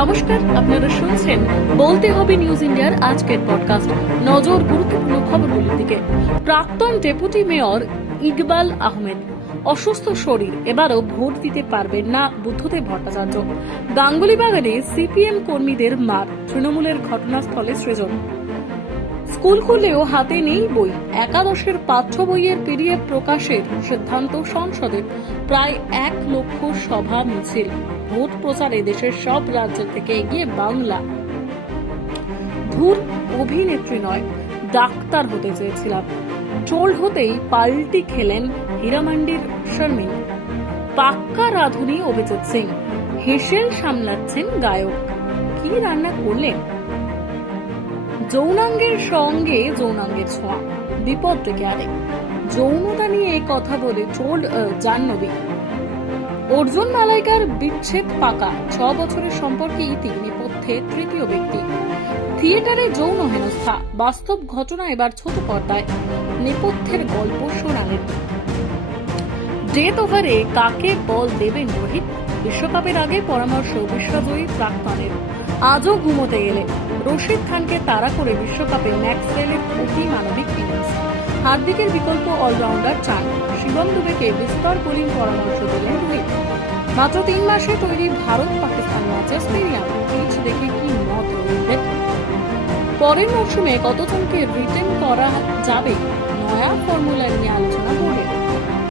নমস্কার, আপনারা শুনছেন বলতে হবে নিউজ ইন্ডিয়ার আজকের পডকাস্ট। নজর গুরুত্বপূর্ণ খবরগুলির দিকে। প্রাক্তন ডেপুটি মেয়র ইকবাল আহমেদ অসুস্থ শরীর, এবারও ভোট দিতে পারবেন না বুদ্ধদেব ভট্টাচার্য। গাঙ্গুলিবাগানে সিপিএম কর্মীদের মার, তৃণমূলের ঘটনাস্থলে সৃজন। স্কুল খুললেও হাতে নেই বই, একাদশের পাঠ্য বইয়ের পিডিএফ প্রকাশের সিদ্ধান্ত সংসদের। প্রায় 1 লক্ষ সভা মিছিল। ভোট প্রচারে দেশের সব রাজ্য থেকে এগিয়ে বাংলা। ধুর, অভিনেত্রী নয়, ডাক্তার হতে চেয়েছিলাম। ট্রোল হতেই পাল্টি খেলেন হীরামান্ডির শারমিন। পাক্কা রাঁধুনি অভিজিৎ সিং, হেসেল সামলাচ্ছেন গায়ক। কি রান্না করলেন? যৌনাঙ্গের সঙ্গে যৌনাঙ্গের ছোঁয়া, বিপদ থেকে আরে। যৌনতা নিয়ে কথা বলে ট্রোল জাহ্নবী। অর্জুন মালাইকার বিচ্ছেদ পাকা, 6 বছরের সম্পর্কে ইতি, নেপথ্যে তৃতীয় ব্যক্তি। থিয়েটারে যৌন হেনস্থা, বাস্তব ঘটনা এবার ছোট পর্দায়। নেপথ্যের গল্প শোনালেন। ডেথ ওভারে কাকে বল দেবেন রোহিত? বিশ্বকাপের আগে পরামর্শ বিশ্বজয়ী প্রাক্তনের। আজও ঘুমোতে গেলে রশিদ খানকে তাড়া করে বিশ্বকাপে ম্যাক্সওয়েলের অতি মানবিক ইনিংস। হার্দিকের বিকল্প অলরাউন্ডার চান। শিবম দুবেকে বিস্তর বোলিং পরামর্শ দিলেন রোহিত। মাত্র 3 মাসে তৈরি ভারত পাকিস্তান ম্যাচে স্টেডিয়াম পিচ দেখে কি মত রোহিতের? পরের মৌসুমে কতজনকে রিটেন করা যাবে? নয়া ফর্মুলা নিয়ে আলোচনা